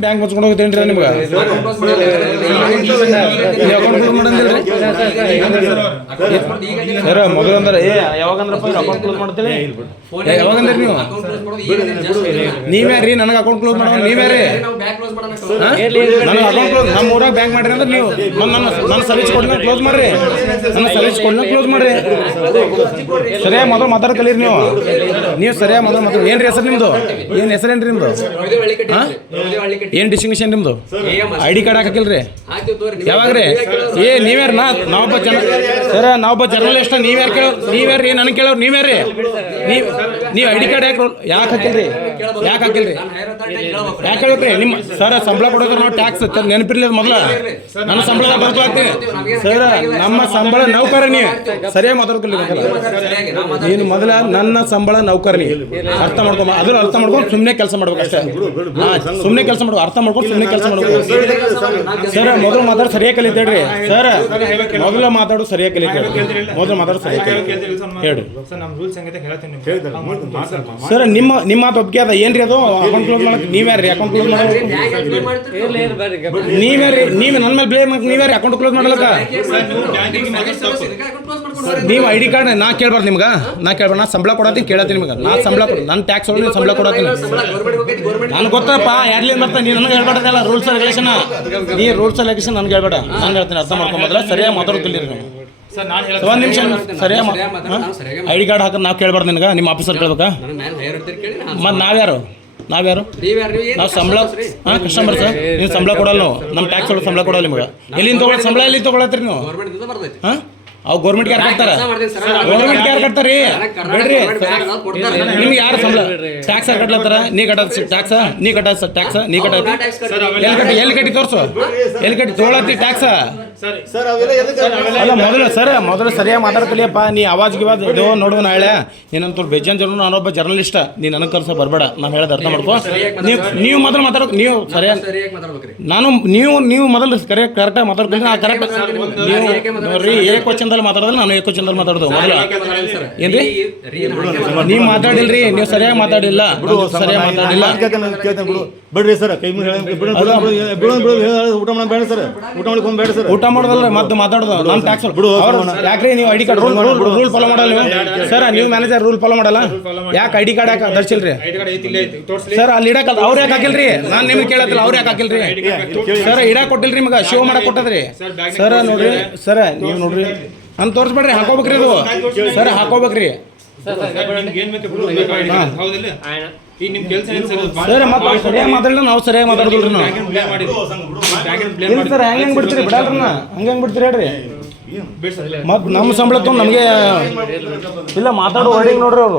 Bank ಮುಚ್ಕೊಂಡು ಹೋಗ್ತೇನ್ರಿ ನಿಮ್ಗೆ account close ಮಾಡಂದಿಲ್ರಿ sir ಮೊದಲು ಅಂದ್ರೆ ಏ ಯಾವಾಗ ಅಂದ್ರಪ್ಪ ಅಕೌಂಟ್ ಕ್ಲೋಸ್ ಮಾಡ್ತೇಳಿ ಯಾವಾಗ ಅಂದ್ರಿ ನೀವು ನೀವ್ಯಾರ್ರಿ ನನಗೆ ಅಕೌಂಟ್ ಕ್ಲೋಸ್ ಮಾಡೋ ನೀವ್ಯಾರ್ರಿ ನನ್ನ ಅಕೌಂಟ್ ಕ್ಲೋಸ್ ನಮ್ಮ ಊರಾಗ ಬ್ಯಾಂಕ್ ಮಾಡ್ರಿ ಅಂದ್ರೆ ನೀವು ನನ್ನ ನನ್ನ ನನ್ನ ಸರ್ವಿಸ್ ಕೊಡ್ನ ಕ್ಲೋಸ್ ಮಾಡ್ರಿ. ನನ್ನ ಸರ್ವಿಸ್ ಕೊಡ್ನ ಕ್ಲೋಸ್ ಮಾಡ್ರಿ. ಸರಿಯಾಗಿ ಮೊದಲು ಮಾತಾಡ್ಕಲೀರಿ ನೀವು. ನೀವು ಸರಿಯಾಗಿ ಮೊದಲು ಮಾತಾಡ ಏನ್ರಿ ಹೆಸರು ನಿಮ್ದು? ಏನ್ ರೀ ನಿಮ್ದು? ಹಾ? ಏನ್ ಡಿಸ್ಟಿಂಕ್ಷನ್ ನಿಮ್ಮದು ಐ ಡಿ ಕಾರ್ಡ್ ಹಾಕಿಲ್ರಿ? ಯಾವಾಗ ರೀ? ಏ ನೀವ್ಯಾರ ನಾ ನಾವೊಬ್ಬ ಜನ ಸರ ನಾವೊಬ್ಬ ಜರ್ನಲಿಸ್ಟ್ ನೀವ್ಯಾರು ಕೇಳೋ ನೀವ್ಯಾರ್ರಿ? ನನಗೆ ಕೇಳೋರು ನೀವ್ಯಾರ್ರಿ? ನೀವ್ ನೀವು ಐ ಡಿ ಕಾರ್ಡ್ ಯಾಕೆ ಯಾಕೆ ಹಾಕಿಲ್ರಿ? ಯಾಕೆ ಹಾಕಿಲ್ರಿ? ಯಾಕೆ ಹೇಳ್ಬೇಕ್ರಿ ನಿಮ್ಮ ಸರ್ ಸಂಬಳ ಕೊಡೋದು ನಾವು ಟ್ಯಾಕ್ಸ್ ನೆನಪಿರ್ಲಿ ಅದು ಮೊದಲ. ನನ್ನ ಸಂಬಳ ಬರ್ತು ಹಾಕ್ತೀನಿ ಸರ್ ನಮ್ಮ ಸಂಬಳ ನೌಕರಣಿ ನೀವು ಸರಿಯಾಗಿ ಮಾತಾಡ್ಕೊಳ್ಳಿ ನೀನು ಮೊದಲ ನನ್ನ ಸಂಬಳ ನೌಕರಣಿ ಅರ್ಥ ಮಾಡ್ಕೊಂಬ ಅದ್ರ ಅರ್ಥ ಮಾಡ್ಕೊಂಡು ಸುಮ್ಮನೆ ಕೆಲಸ ಮಾಡ್ಬೇಕು ಅಷ್ಟೇ. ಸುಮ್ಮನೆ ಕೆಲಸ ಮಾಡ್ಬೇಕು. ಅರ್ಥ ಮಾಡ್ಕೊಂಡು ಸುಮ್ಮನೆ ಕೆಲಸ ಮಾಡ್ಬೇಕು. ಸರ್. ಮೊದಲು ಮಾತಾಡೋ ಸರಿಯಾಗಿ ಕಲಿತೇಳ್ರಿ ಸರ್ ಮೊದಲು ಮಾತಾಡು ಸರಿಯಾಗಿ ಕಲಿತೇಳಿ ಮೊದಲು ಮಾತಾಡೋ ಸರಿಯಾಗಿ ಕಲಿ ಹೇಳ್ರಿ ಸರ್ ನಮ್ಮ ರೂಲ್ಸ್ ಹೆಂಗೈತೆ ಹೇಳ್ತೀನಿ ನಿಮ್ಗೆ. ಸರ್ ನಿಮ್ಮ ನಿಮ್ಮ ಮಾತು ಒಪ್ಪಿಗೆ ಅದ ಏನ್ರಿ ಅದು? ಅಕೌಂಟ್ ಕ್ಲೋಸ್ ಮಾಡಕ್ಕೆ ನೀವ್ಯಾರ್ರಿ ಅಕೌಂಟ್ ಕ್ಲೋಸ್ ನೀವೇ ನೀವ್ಯಾರ್ರಿ ನೀವ್ ನನ್ನ ಮೇಲೆ ಬ್ಲೇಮ್ ನೀವೇ ನೀವ್ಯಾರಿ ಅಕೌಂಟ್ ಕ್ಲೋಸ್ ಮಾಡಲಕ್ಕ? ನೀವು ಐ ಡಿ ಕಾರ್ಡ್ ನಾ ಕೇಳ್ಬಾರ್ದು ನಿಮ್ಗೆ. ನಾ ಕೇಳ್ಬಾರ್ದು ನಾ ಸಂಬಳ ಕೊಡತ್ತೀನಿ ಕೇಳತ್ತೀನಿ ನಿಮ್ಗೆ. ನಾ ಸಂಬಳ ಕೊಡ ನನ್ನ ಟ್ಯಾಕ್ಸ್ ಒಳಗೆ ಸಂಬಳ ಕೊಡತ್ತೀನಿ. ನನ್ಗೆ ಗೊತ್ತಪ್ಪ ಯಾರ್ಲಿ ಬರ್ತಾ ನೀನು ನನಗೆ ಹೇಳ್ಬೇಡ ರೂಲ್ಸ್ ರೆಗ್ಯುಲೇಷನ್ ನೀ. ರೂಲ್ಸ್ ರೆಗ್ಯುಲೇಷನ್ ನನ್ಗೆ ಹೇಳ್ಬೇಡ. ನಾನು ಹೇಳ್ತೀನಿ ಅರ್ಥ ಮಾಡ್ಕೊಂಬೋದ್ರೆ ಸರಿಯಾಗಿ ಮಾತಾಡ್ತಿಲ್ಲ ನೀವು. ಸರ್ ನಾನು ಒಂದು ನಿಮಿಷ ಸರಿಯಾಗಿ ಐ ಡಿ ಕಾರ್ಡ್ ಹಾಕಿ ನಾವು ಕೇಳಬಾರ್ದು ನಿನಗೆ ನಿಮ್ಮ ಆಫೀಸರ್ ಕೇಳ್ಬೇಕಾ? ಮತ್ತು ನಾವ್ಯಾರು? ನಾವ್ಯಾರು? ನಾವು ಸಂಬಳ ಹಾಂ ಕಸ್ಟಮರ್ ಸರ್ ನೀವು ಸಂಬಳ ಕೊಡಲ್ಲ ನಾವು. ನಮ್ಮ ಟ್ಯಾಕ್ಸ್ ಒಳಗೆ ಸಂಬಳ ಕೊಡಲ್ಲ ನಿಮಗೆ. ಎಲ್ಲಿಂದ ತಗೊಳ್ಳಿ ಸಂಬಳ ಎಲ್ಲಿ ತಗೊಳತ್ರಿ ನೀವು? ಹಾಂ? ಅವು ಗೌರ್ಮೆಂಟ್ ಯಾರು ಕಟ್ತಾರ ಗೌರ್ಮೆಂಟ್ ಯಾರು ಕಟ್ತಾರಿ? ಬೇಡ್ರಿ. ನಿಮ್ಗೆ ಯಾರು ಸಂಬಳ? ಟ್ಯಾಕ್ಸ್ ಯಾರು ಕಟ್ಲತ್ತಾರ? ನೀ ಕಟ್ಟದ ಟ್ಯಾಕ್ಸ್ ನೀ ಕಟ್ಟ ಟ್ಯಾಕ್ಸ್ ನೀ ಕಟ್ಟ ಎಲ್ಲಿ ಕಟ್ಟಿ ಎಲ್ಲಿ ಕಟ್ಟಿ ತೋರ್ಸು? ಎಲ್ಲಿ ಕಟ್ಟಿ ತೊಗೊಳತ್ತಿ ಟ್ಯಾಕ್ಸ್ ಅಲ್ಲ ಮೊದಲು ಸರ್ ಮೊದಲು ಸರಿಯಾಗಿ ಮಾತಾಡ್ಕಲಿಯಪ್ಪ ನೀ ಆವಾಜ್ ಗಿವಾಜ್ ಇದು ನೋಡುವ ನಾಳೆ ನೀನಂತ ಬೇಜಾನ್ ಜನ ನಾನೊಬ್ಬ ಜರ್ನಲಿಸ್ಟ್ ನೀನು ನನಗೆ ಕರ್ಸ ಬರಬೇಡ ನಾನು ಹೇಳೋದು ಅರ್ಥ ಮಾಡ್ಕೋ ನೀವು ನೀವು ಮೊದಲು ಮಾತಾಡೋ ನೀವು ಸರಿಯಾಗಿ ನಾನು ನೀವು ನೀವು ಮೊದಲು ಕರೆಕ್ಟ್ ಕರೆಕ್ಟಾಗಿ ಮಾತಾಡ್ಕೊಂಡು ನಾ ಕರೆಕ್ಟ್ ನೀವು ನೋಡ್ರಿ ಏಕ ಕ್ವಶನ್ದಲ್ಲಿ ಮಾತಾಡೋದಲ್ಲ ನಾನು ಏ ಕ್ವಶನ್ದಲ್ಲಿ ಮಾತಾಡೋದು ಮೊದಲು ಏನ್ರಿ ನೀವು ಮಾತಾಡಿಲ್ರಿ ನೀವು ಸರಿಯಾಗಿ ಮಾತಾಡಿಲ್ಲ ಸರಿಯಾಗಿ ಮಾತಾಡಿಲ್ಲ ಬಿಡು ಬಿಡ್ರಿ ಸರ್ ಕೈ ಮುಗಿ ಬಿಡು ಬಿಡು ಬಿಡು ಬಿಡು ಊಟ ಮಾಡಿ ಬೇಡ ಸರ್ ಊಟ ಮಾಡ್ಕೊಂಡು ಬೇಡ ಸರ್ ಊಟ ಮಾಡೋದಲ್ರಿ ಮತ್ತೆ ಮಾತಾಡೋದು. ನಮ್ಮ ಟ್ಯಾಕ್ಸ್ ಬಿಡು, ಯಾಕ್ರಿ ನೀವು ID card rule rule follow ಮಾಡಲ್ಲ ನೀವು? ಸರ್ ನೀವು ಮ್ಯಾನೇಜರ್ ರೂಲ್ ಫಾಲೋ ಮಾಡಲ್ಲ? ಯಾಕೆ ಐಡಿ ಕಾರ್ಡ್ ಯಾಕೆ ತೋರಿಸ್ಲಿ. ಸರ್ ಅಲ್ಲಿ ಇಡಕಲ್ಲ ಅವ್ರು ಯಾಕೆ ಹಾಕಿಲ್ರಿ? ನಾನು ನಿಮ್ಗೆ ಕೇಳತ್ತಿಲ್ಲ ಅವ್ರು ಯಾಕೆ ಹಾಕಿಲ್ರಿ? ಸರ್ ಇಡಕ್ ಕೊಟ್ಟಿಲ್ರಿ ನಿಮಗೆ ಶೋ ಮಾಡಕ್ ಕೊಟ್ಟದ್ರಿ. ಸರ್ ನೋಡ್ರಿ ಸರ್ ನೀವು ನೋಡ್ರಿ. ನಾನು ತೋರಿಸ್ಬೇಡ್ರಿ ಹಾಕೋಬೇಕ್ರಿ ಇದು. ಸರ್ ಹಾಕೋಬೇಕ್ರಿ. ಸರಿಯಾಗಿ ಮಾತಾಡಿಲ್ಲ ನಾವು ಸರಿಯಾಗಿ ಮಾತಾಡ್ತೀವಿ ಇಲ್ಲ ಸರ್ ಹೆಂಗೆ ಹೆಂಗೆ ಬಿಡ್ತೀರಿ? ಬಿಡಲ್ರಿ ನಾ ಹಂಗೆ ಹೆಂಗೆ ಬಿಡ್ತೀರಿ ಹೇಳ್ರಿ? ಬಿಡ್ ಸರ್ ಮತ್ತೆ ನಮ್ಮ ಸಂಬಳ ನಮಗೆ ಇಲ್ಲ ಮಾತಾಡೋ ವರ್ಡಿಂಗ್ ನೋಡ್ರಿ ಅವರು.